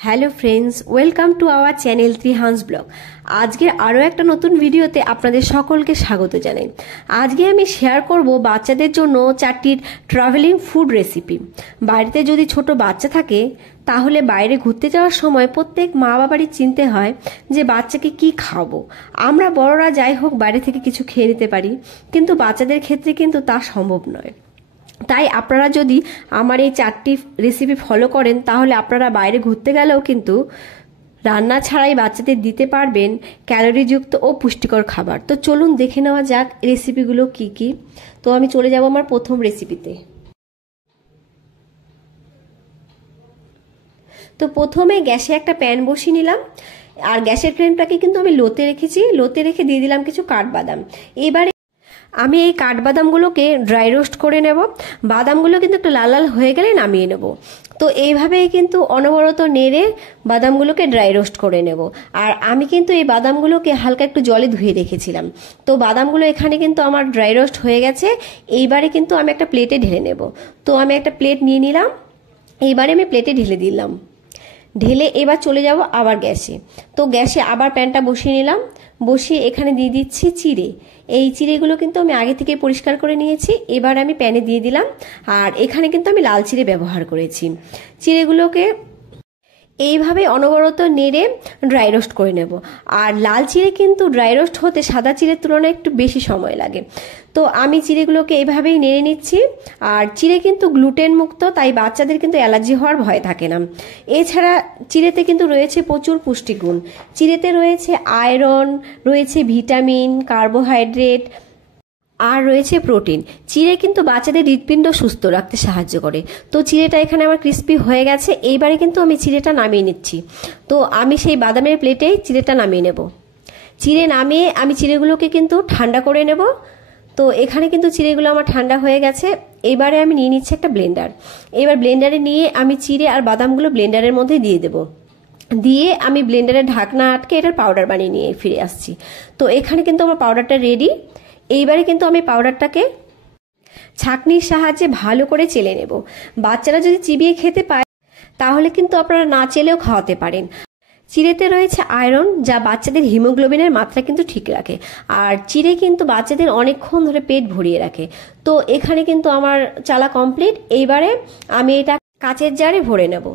Hello friends, welcome to our channel Trihans blog. আজকে আরও একটা নতুন ভিডিওতে আপনাদের সকলকে স্বাগত জানাই। আজকে আমি শেয়ার করব বাচ্চাদের জন্য 4টি ট্রাভেলিং ফুড রেসিপি। বাড়িতে যদি ছোট বাচ্চা থাকে তাহলে বাইরে ঘুরতে যাওয়ার সময় প্রত্যেক মা বাবারই চিনতে হয় যে বাচ্চাকে কি খাওয়াবো। আমরা বড়রা যাই হোক বাইরে থেকে কিছু খেয়ে নিতে পারি, কিন্তু বাচ্চাদের ক্ষেত্রে কিন্তু তা সম্ভব নয়। তাই আপনারা যদি আমার এই 4টি রেসিপি ফলো করেন তাহলে আপনারা বাইরে ঘুরতে গেলেও কিন্তু রান্না ছাড়াই বাচ্চাদের দিতে পারবেন ক্যালোরিযুক্ত ও পুষ্টিকর খাবার। তো চলুন দেখে নেওয়া যাক রেসিপিগুলো কি কি। তো আমি চলে যাব আমার প্রথম রেসিপিতে। তো প্রথমে গ্যাসে একটা প্যান বসিয়ে নিলাম, আর গ্যাসের ফ্লেমটাকে কিন্তু আমি লোতে রেখেছি। লোতে রেখে দিয়ে দিলাম কিছু কাঠবাদাম। এবারে আমি এই কাঠবাদামগুলোকে ড্রাই রোস্ট করে নেব। বাদামগুলো কিন্তু একটু লাল লাল হয়ে গেলে নামিয়ে নেব। তো এইভাবেই কিন্তু অনবরত নেড়ে বাদামগুলোকে ড্রাই রোস্ট করে নেব। আর আমি কিন্তু এই বাদামগুলোকে হালকা একটু জলে ধুয়ে রেখেছিলাম। তো বাদামগুলো এখানে কিন্তু আমার ড্রাই রোস্ট হয়ে গেছে। এইবারে কিন্তু আমি একটা প্লেটে ঢেলে নেব। তো আমি একটা প্লেট নিয়ে নিলাম, এইবারে আমি প্লেটে ঢেলে দিলাম। ঢেলে এবার চলে যাব আবার গ্যাসে। তো গ্যাসে আবার প্যানটা বসিয়ে নিলাম। বসিয়ে এখানে দিয়ে দিচ্ছি চিড়ে। এই চিড়েগুলো কিন্তু আমি আগে থেকে পরিষ্কার করে নিয়েছি। এবার আমি প্যানে দিয়ে দিলাম, আর এখানে কিন্তু আমি লাল চিড়ে ব্যবহার করেছি। চিড়েগুলোকে এইভাবে অনবরত নেড়ে ড্রাই রোস্ট করে নেব। আর লাল চিড়ে কিন্তু ড্রাই রোস্ট হতে সাদা চিড়ের তুলনায় একটু বেশি সময় লাগে। তো আমি চিড়েগুলোকে এইভাবেই নেড়ে নিচ্ছি। আর চিড়ে কিন্তু গ্লুটেন মুক্ত, তাই বাচ্চাদের কিন্তু অ্যালার্জি হওয়ার ভয় থাকে না। এছাড়া চিড়েতে কিন্তু রয়েছে প্রচুর পুষ্টিগুণ। চিড়েতে রয়েছে আয়রন, রয়েছে ভিটামিন, কার্বোহাইড্রেট, আর রয়েছে প্রোটিন। চিড়ে কিন্তু বাচ্চাদের হৃৎপিণ্ড সুস্থ রাখতে সাহায্য করে। তো চিড়েটা এখানে আমার ক্রিস্পি হয়ে গেছে। এইবারে কিন্তু আমি চিড়েটা নামিয়ে নিচ্ছি। তো আমি সেই বাদামের প্লেটেই চিড়েটা নামিয়ে নেব। চিড়ে নামিয়ে আমি চিড়েগুলোকে কিন্তু ঠান্ডা করে নেব। তো এখানে কিন্তু চিড়েগুলো আমার ঠান্ডা হয়ে গেছে। এবারে আমি নিয়ে নিচ্ছি একটা ব্লেন্ডার। এবার ব্লেন্ডারে নিয়ে আমি চিড়ে আর বাদামগুলো ব্লেন্ডারের মধ্যে দিয়ে দেব। দিয়ে আমি ব্লেন্ডারের ঢাকনা আটকে এটার পাউডার বানিয়ে নিয়ে ফিরে আসছি। তো এখানে কিন্তু আমার পাউডারটা রেডি। এইবারে কিন্তু আমি পাউডারটাকে ছাঁকনির সাহায্যে ভালো করে চেলে নেব। বাচ্চারা যদি চিবিয়ে খেতে পায় তাহলে কিন্তু আপনারা না চেলেও খাওয়াতে পারেন। চিড়েতে রয়েছে আয়রন, যা বাচ্চাদের হিমোগ্লোবিনের মাত্রা কিন্তু ঠিক রাখে। আর চিড়ে কিন্তু বাচ্চাদের অনেকক্ষণ ধরে পেট ভরিয়ে রাখে। তো এখানে কিন্তু আমার চালা কমপ্লিট। এইবারে আমি এটা কাচের জারে ভরে নেব।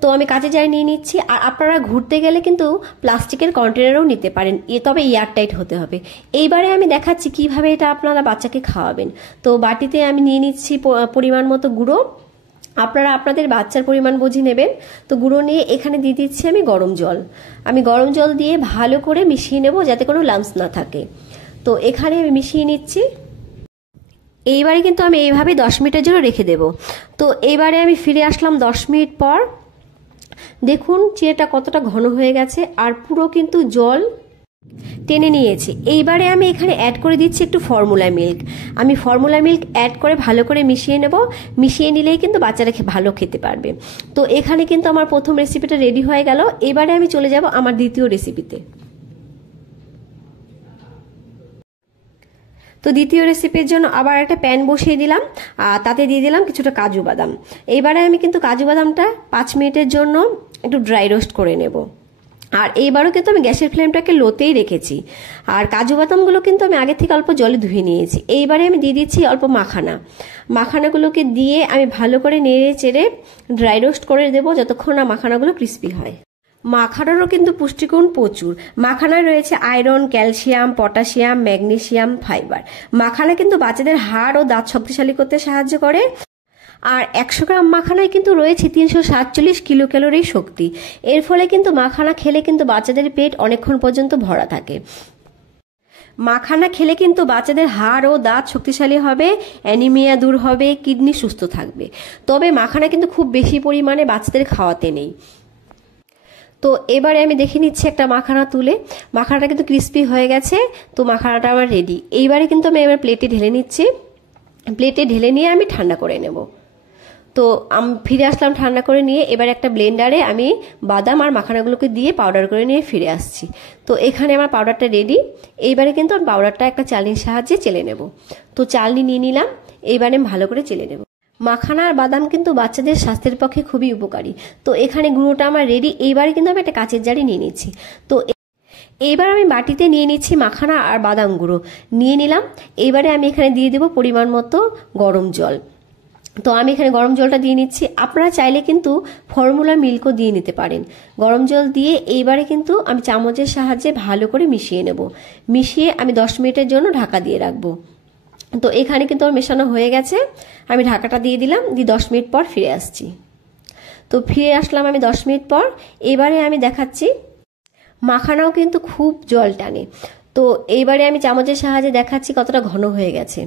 তো আমি কাচের জারে নিয়ে নিচ্ছি। আর আপনারা ঘুরতে গেলে কিন্তু প্লাস্টিকের কন্টেনারও নিতে পারেন, তবে এয়ারটাইট হতে হবে। এইবারে আমি দেখাচ্ছি কিভাবে এটা আপনারা বাচ্চাকে খাওয়াবেন। তো বাটিতে আমি নিয়ে নিচ্ছি পরিমাণ মতো গুঁড়ো। আপনারা আপনাদের বাচ্চার পরিমাণ বুঝে নেবেন। তো গুঁড়ো নিয়ে এখানে দিয়ে দিচ্ছি আমি গরম জল। আমি গরম জল দিয়ে ভালো করে মিশিয়ে নেব যাতে কোনো লাম্পস না থাকে। তো এখানে আমি মিশিয়ে নিচ্ছি। এইবারে কিন্তু আমি এইভাবে 10 মিনিটের জন্য রেখে দেব। তো এইবারে আমি ফিরে আসলাম 10 মিনিট পর। দেখুন চিড়েটা কতটা ঘন হয়ে গেছে, আর পুরো কিন্তু জল টেনে নিয়েছে। এইবারে আমি এখানে অ্যাড করে দিচ্ছি একটু ফর্মুলা মিল্ক। আমি ফর্মুলা মিল্ক অ্যাড করে ভালো করে মিশিয়ে নেব। মিশিয়ে নিলেই কিন্তু বাচ্চারা ভালো খেতে পারবে। তো এখানে কিন্তু আমার প্রথম রেসিপিটা রেডি হয়ে গেল। এবারে আমি চলে যাব আমার দ্বিতীয় রেসিপিতে। তো দ্বিতীয় রেসিপির জন্য আবার একটা প্যান বসিয়ে দিলাম, আর তাতে দিয়ে দিলাম কিছুটা কাজু বাদাম। এইবারে আমি কিন্তু কাজু বাদামটা 5 মিনিটের জন্য একটু ড্রাই রোস্ট করে নেব। আর এইবারও কিন্তু আমি গ্যাসের ফ্লেমটাকে লোতেই রেখেছি। আর কাজু বাদামগুলো কিন্তু আমি আগে থেকে অল্প জলে ধুয়ে নিয়েছি। এইবারে আমি দিয়ে দিচ্ছি অল্প মাখানা। মাখানাগুলোকে দিয়ে আমি ভালো করে নেড়ে চেড়ে ড্রাই রোস্ট করে দেবো যতক্ষণ না মাখানাগুলো ক্রিস্পি হয়। মাখানারও কিন্তু পুষ্টিগুণ প্রচুর। মাখানায় রয়েছে iron, calcium, potassium, magnesium, fibre. Makhana কিন্তু বাচ্চাদের হাড় ও দাঁত শক্তিশালী করতে সাহায্য করে। আর 100 গ্রাম মাখানায় কিন্তু রয়েছে 347 কিলো ক্যালোরি শক্তি। এর ফলে কিন্তু মাখানা খেলে কিন্তু বাচ্চাদের পেট অনেকক্ষণ পর্যন্ত ভরা থাকে। মাখানা খেলে কিন্তু বাচ্চাদের হাড় ও দাঁত শক্তিশালী হবে, অ্যানিমিয়া দূর হবে, কিডনি সুস্থ থাকবে। তবে মাখানা কিন্তু খুব বেশি পরিমাণে বাচ্চাদের খাওয়াতে নেই। তো এবারে আমি দেখে নিচ্ছি একটা মাখানা তুলে। মাখানাটা কিন্তু ক্রিস্পি হয়ে গেছে। তো মাখানাটা আমার রেডি। এইবারে কিন্তু আমি এবার প্লেটে ঢেলে নিচ্ছি। প্লেটে ঢেলে নিয়ে আমি ঠান্ডা করে নেব। তো আমি ফিরে আসলাম ঠান্ডা করে নিয়ে। এবার একটা ব্লেন্ডারে আমি বাদাম আর মাখানাগুলোকে দিয়ে পাউডার করে নিয়ে ফিরে আসছি। তো এখানে আমার পাউডারটা রেডি। এইবারে কিন্তু আমি পাউডারটা একটা চালনির সাহায্যে চেলে নেব। তো চালনি নিয়ে নিলাম। এইবারে আমি ভালো করে চেলে নেব। মাখানা আর বাদাম কিন্তু বাচ্চাদের স্বাস্থ্যের পক্ষে খুবই উপকারী। তো এখানে গুঁড়োটা আমার রেডি। এইবারে কিন্তু আমি একটা কাচের জারে নিয়ে নিচ্ছি। তো এইবার আমি বাটিতে নিয়ে নিচ্ছি মাখানা আর বাদাম গুঁড়ো নিয়ে নিলাম। এইবারে আমি এখানে দিয়ে দেবো পরিমাণ মতো গরম জল। তো আমি এখানে গরম জলটা দিয়ে নিচ্ছি। আপনারা চাইলে কিন্তু ফর্মুলা মিল্কও দিয়ে নিতে পারেন। গরম জল দিয়ে এইবারে কিন্তু আমি চামচের সাহায্যে ভালো করে মিশিয়ে নেব। মিশিয়ে আমি 10 মিনিটের জন্য ঢাকা দিয়ে রাখবো। তো এখানে কিন্তু আমার মেশানো হয়ে গেছে। আমি ঢাকাটা দিয়ে দিলাম, দিয়ে 10 মিনিট পর ফিরে আসছি। তো ফিরে আসলাম আমি 10 মিনিট পর। এবারে আমি দেখাচ্ছি মাখানাও কিন্তু খুব জল টানে। তো এইবারে আমি চামচের সাহায্যে দেখাচ্ছি কতটা ঘন হয়ে গেছে।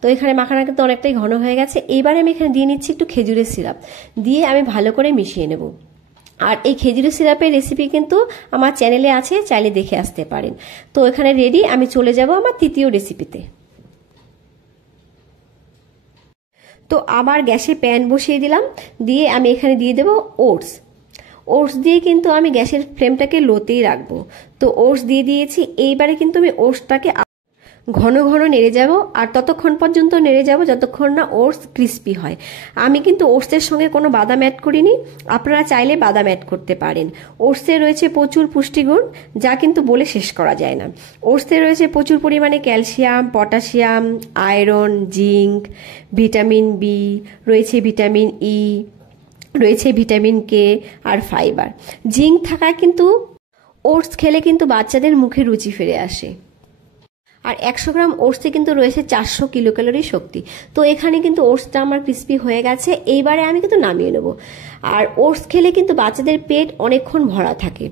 তো এখানে মাখানা কিন্তু অনেকটাই ঘন হয়ে গেছে। এইবারে আমি এখানে দিয়ে নিচ্ছি একটু খেজুরের সিরাপ, দিয়ে আমি ভালো করে মিশিয়ে নেব। আর এই খেজুরের সিরাপের রেসিপি কিন্তু আমার চ্যানেলে আছে, চাইলে দেখে আসতে পারেন। তো এখানে রেডি। আমি চলে যাব আমার তৃতীয় রেসিপিতে। তো আবার গ্যাসে প্যান বসিয়ে দিলাম, দিয়ে আমি এখানে দিয়ে দেব ওটস। ওটস দিয়ে কিন্তু আমি গ্যাসের ফ্লেমটাকে লোতেই রাখবো। তো ওটস দিয়ে দিয়েছি। এইবারে কিন্তু আমি ওটসটাকে ঘন ঘন নেড়ে যাব, আর ততক্ষণ পর্যন্ত নেড়ে যাব যতক্ষণ না ওটস ক্রিস্পি হয়। আমি কিন্তু ওটসের সঙ্গে কোনো বাদাম অ্যাড করিনি, আপনারা চাইলে বাদাম অ্যাড করতে পারেন। ওটসে রয়েছে প্রচুর পুষ্টিগুণ, যা কিন্তু বলে শেষ করা যায় না। ওটসে রয়েছে প্রচুর পরিমাণে calcium, potassium, iron, zinc, vitamin B, রয়েছে ভিটামিন ই, রয়েছে ভিটামিন কে আর ফাইবার। জিঙ্ক থাকায় কিন্তু ওটস খেলে কিন্তু বাচ্চাদের মুখে রুচি ফিরে আসে। আর 100 গ্রাম ওটসে কিন্তু রয়েছে 400 কিলোক্যালোরি শক্তি। তো এখানে কিন্তু ওটসটা আমার ক্রিস্পি হয়ে গেছে। এইবারে আমি কিন্তু নামিয়ে নেব। আর ওটস খেলে কিন্তু বাচ্চাদের পেট অনেকক্ষণ ভরা থাকে।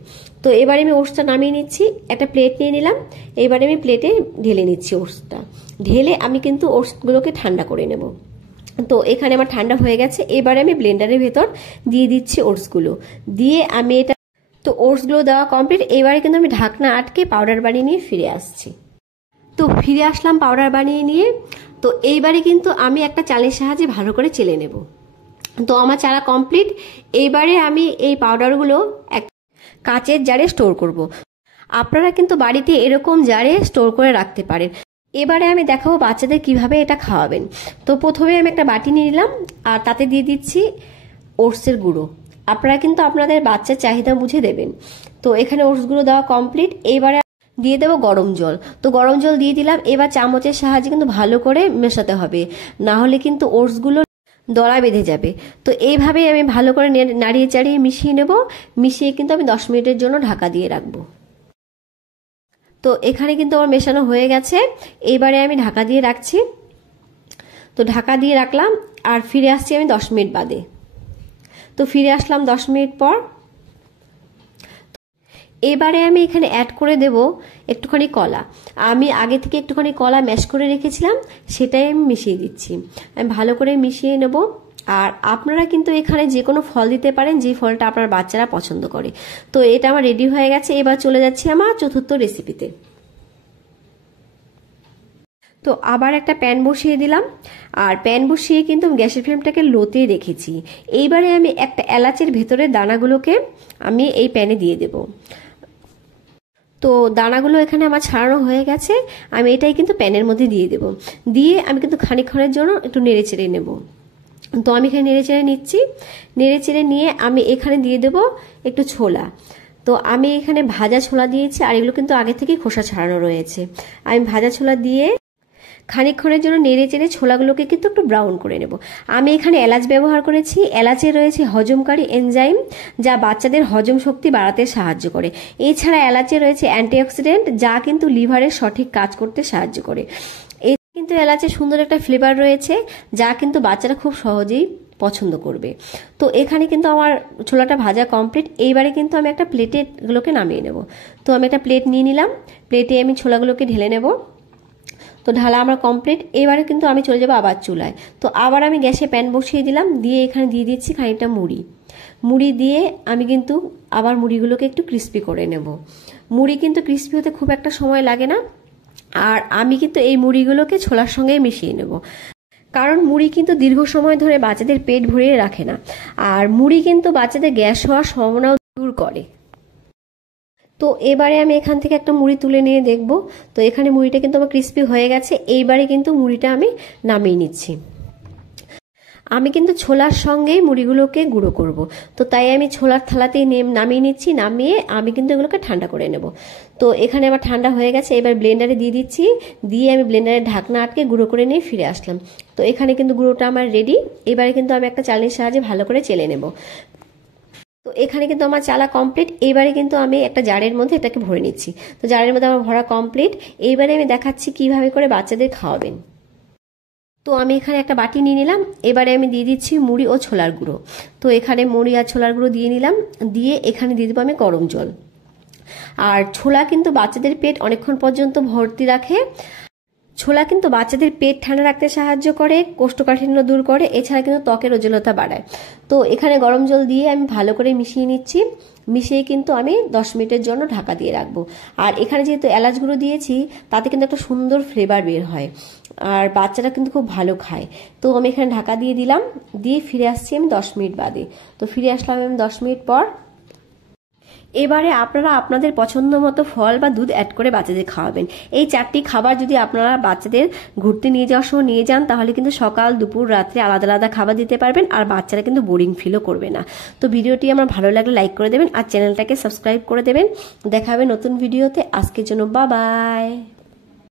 তো এবারে আমি ওটসটা নামিয়ে নিচ্ছি। একটা প্লেট নিয়ে নিলাম। এবারে আমি প্লেটে ঢেলে নিচ্ছি ওটসটা। ঢেলে আমি কিন্তু ওটসগুলোকে ঠান্ডা করে নেব। তো এখানে আমার ঠান্ডা হয়ে গেছে। এবারে আমি ব্লেন্ডারের ভেতর দিয়ে দিচ্ছি ওটসগুলো, দিয়ে আমি এটা, তো ওটসগুলো দেওয়া কমপ্লিট। এবারে কিন্তু আমি ঢাকনা আটকে পাউডার বানিয়ে নিয়ে ফিরে আসছি। তো ফিরে আসলাম পাউডার বানিয়ে নিয়ে। তো এইবারে কিন্তু আমি একটা চালের সাহায্যে ভালো করে চেলে নেব। তো আমার চালা কমপ্লিট। এইবারে আমি এই পাউডারগুলো এক কাচের জারে স্টোর করব। আপনারা কিন্তু বাড়িতে এরকম জারে স্টোর করে রাখতে পারেন। এবারে আমি দেখাবো বাচ্চাদের কিভাবে এটা খাওয়াবেন। তো প্রথমে আমি একটা বাটি নিয়ে নিলাম, আর তাতে দিয়ে দিচ্ছি ওটসের গুঁড়ো। আপনারা কিন্তু আপনাদের বাচ্চার চাহিদা বুঝে দেবেন। তো এখানে ওটস গুঁড়ো দেওয়া কমপ্লিট। এইবারে দিয়ে দেবো গরম জল। তো গরম জল দিয়ে দিলাম। এবার চামচের সাহায্যে কিন্তু ভালো করে মেশাতে হবে, না হলে কিন্তু ওটসগুলো দলা বেঁধে যাবে। তো এইভাবেই আমি ভালো করে নাড়িয়ে চাড়িয়ে মিশিয়ে নেব। মিশিয়ে কিন্তু আমি 10 মিনিটের জন্য ঢাকা দিয়ে রাখবো। তো এখানে কিন্তু আমার মেশানো হয়ে গেছে। এইবারে আমি ঢাকা দিয়ে রাখছি। তো ঢাকা দিয়ে রাখলাম, আর ফিরে আসছি আমি 10 মিনিট বাদে। তো ফিরে আসলাম 10 মিনিট পর। এবারে আমি এখানে অ্যাড করে দেব একটুখানি কলা। আমি আগে থেকে একটুখানি কলা ম্যাশ করে রেখেছিলাম, সেটাই আমি মিশিয়ে দিচ্ছি। আমি ভালো করে মিশিয়ে নেব। আর আপনারা কিন্তু এখানে যে কোনো ফল দিতে পারেন, যে ফলটা আপনার বাচ্চারা পছন্দ করে। তো এটা আমার রেডি হয়ে গেছে। এবার চলে যাচ্ছি আমার চতুর্থ রেসিপিতে। তো আবার একটা প্যান বসিয়ে দিলাম, আর প্যান বসিয়ে কিন্তু গ্যাসের ফ্লেমটাকে লোতে রেখেছি। এইবারে আমি একটা এলাচের ভেতরের দানাগুলোকে আমি এই প্যানে দিয়ে দেব। তো দানাগুলো এখানে আমার ছাড়ানো হয়ে গেছে। আমি এটাই কিন্তু প্যানের মধ্যে দিয়ে দেব। দিয়ে আমি কিন্তু খানিকক্ষণের জন্য একটু নেড়ে চেড়ে নেব। তো আমি এখানে নেড়ে চেড়ে নিচ্ছি। নেড়ে চেড়ে নিয়ে আমি এখানে দিয়ে দেব একটু ছোলা। তো আমি এখানে ভাজা ছোলা দিয়েছি, আর এগুলো কিন্তু আগে থেকেই খোসা ছাড়ানো রয়েছে। আমি ভাজা ছোলা দিয়ে খানিকক্ষণের জন্য নেড়ে চেড়ে ছোলাগুলোকে কিন্তু একটু ব্রাউন করে নেব। আমি এখানে এলাচ ব্যবহার করেছি। এলাচে রয়েছে হজমকারী এনজাইম, যা বাচ্চাদের হজম শক্তি বাড়াতে সাহায্য করে। এছাড়া এলাচে রয়েছে অ্যান্টিঅক্সিডেন্ট, যা কিন্তু লিভারের সঠিক কাজ করতে সাহায্য করে। কিন্তু এলাচে সুন্দর একটা ফ্লেভার রয়েছে, যা কিন্তু বাচ্চারা খুব সহজেই পছন্দ করবে। তো এখানে কিন্তু আমার ছোলাটা ভাজা কমপ্লিট। এইবারে কিন্তু আমি একটা প্লেটে এগুলোকে নামিয়ে নেব। তো আমি একটা প্লেট নিয়ে নিলাম। প্লেটে আমি ছোলাগুলোকে ঢেলে নেব। তো ঢালা আমার কমপ্লিট। এবারে কিন্তু আমি চলে যাবো আবার চুলায়। তো আবার আমি গ্যাসে প্যান বসিয়ে দিলাম, দিয়ে এখানে দিয়ে দিচ্ছি খানিকটা মুড়ি দিয়ে আমি কিন্তু আবার মুড়িগুলোকে একটু ক্রিস্পি করে নেব। মুড়ি কিন্তু ক্রিস্পি হতে খুব একটা সময় লাগে না। আর আমি কিন্তু এই মুড়িগুলোকে ছোলার সঙ্গে মিশিয়ে নেব, কারণ মুড়ি কিন্তু দীর্ঘ সময় ধরে বাচ্চাদের পেট ভরিয়ে রাখে না। আর মুড়ি কিন্তু বাচ্চাদের গ্যাস হওয়ার সম্ভাবনাও দূর করে। তো এবারে আমি এখান থেকে একটা মুড়ি তুলে নিয়ে দেখব। তো এখানে মুড়িটা কিন্তু আমার ক্রিস্পি হয়ে গেছে। এইবারে কিন্তু মুড়িটা আমি নামিয়ে নিচ্ছি। আমি কিন্তু ছোলার সঙ্গেই মুড়িগুলোকে গুঁড়ো করব, তো তাই আমি ছোলার থালাতেই নামিয়ে নিচ্ছি। নামিয়ে আমি কিন্তু এগুলোকে ঠান্ডা করে নেব। তো এখানে আমার ঠান্ডা হয়ে গেছে, এবার ব্লেন্ডারে দিয়ে দিচ্ছি। দিয়ে আমি ব্লেন্ডারে ঢাকনা আটকে গুঁড়ো করে নিয়ে ফিরে আসলাম। তো এখানে কিন্তু গুঁড়োটা আমার রেডি। এবারে কিন্তু আমি একটা চালনির সাহায্যে ভালো করে চেলে নেব। তো এখানে কিন্তু আমার চালা কমপ্লিট। এবারে কিন্তু আমি একটা জারের মধ্যে এটাকে ভরে নিচ্ছি। তো জারের মধ্যে আমার ভরা কমপ্লিট। এইবারে আমি দেখাচ্ছি কিভাবে করে বাচ্চাদের খাওয়াবেন। তো আমি এখানে একটা বাটি নিয়ে নিলাম। এবারে আমি দিয়ে দিচ্ছি মুড়ি ও ছোলার গুঁড়ো। তো এখানে মুড়ি আর ছোলার গুঁড়ো দিয়ে নিলাম। দিয়ে এখানে দিয়ে দেবো আমি গরম জল। আর ছোলা কিন্তু বাচ্চাদের পেট অনেকক্ষণ পর্যন্ত ভর্তি রাখে। ছোলা কিন্তু বাচ্চাদের পেট ঠান্ডা রাখতে সাহায্য করে, কোষ্ঠকাঠিন্য দূর করে, এছাড়া কিন্তু ত্বকের উজ্জ্বলতা বাড়ায়। তো এখানে গরম জল দিয়ে আমি ভালো করে মিশিয়ে নিচ্ছি। মিশিয়ে কিন্তু আমি 10 মিনিটের জন্য ঢাকা দিয়ে রাখবো। আর এখানে যেহেতু এলাচ গুঁড়ো দিয়েছি, তাতে কিন্তু একটা সুন্দর ফ্লেভার বের হয়, আর বাচ্চারা কিন্তু খুব ভালো খায়। তো আমি এখানে ঢাকা দিয়ে দিলাম। দিয়ে ফিরে আসছি আমি 10 মিনিট বাদে। তো ফিরে আসলাম আমি 10 মিনিট পর। এবারে আপনারা আপনাদের পছন্দ মতো ফল বা দুধ অ্যাড করে বাচ্চাদের খাওয়াবেন। এই 4টি খাবার যদি আপনারা বাচ্চাদের ঘুরতে নিয়ে যাওয়ার সময় নিয়ে যান, তাহলে কিন্তু সকাল দুপুর রাত্রে আলাদা আলাদা খাবার দিতে পারবেন, আর বাচ্চারা কিন্তু বোরিং ফিলও করবে না। তো ভিডিওটি আমার ভালো লাগলে লাইক করে দেবেন, আর চ্যানেলটাকে সাবস্ক্রাইব করে দেবেন। দেখা হবে নতুন ভিডিওতে। আজকের জন্য বাই বাই।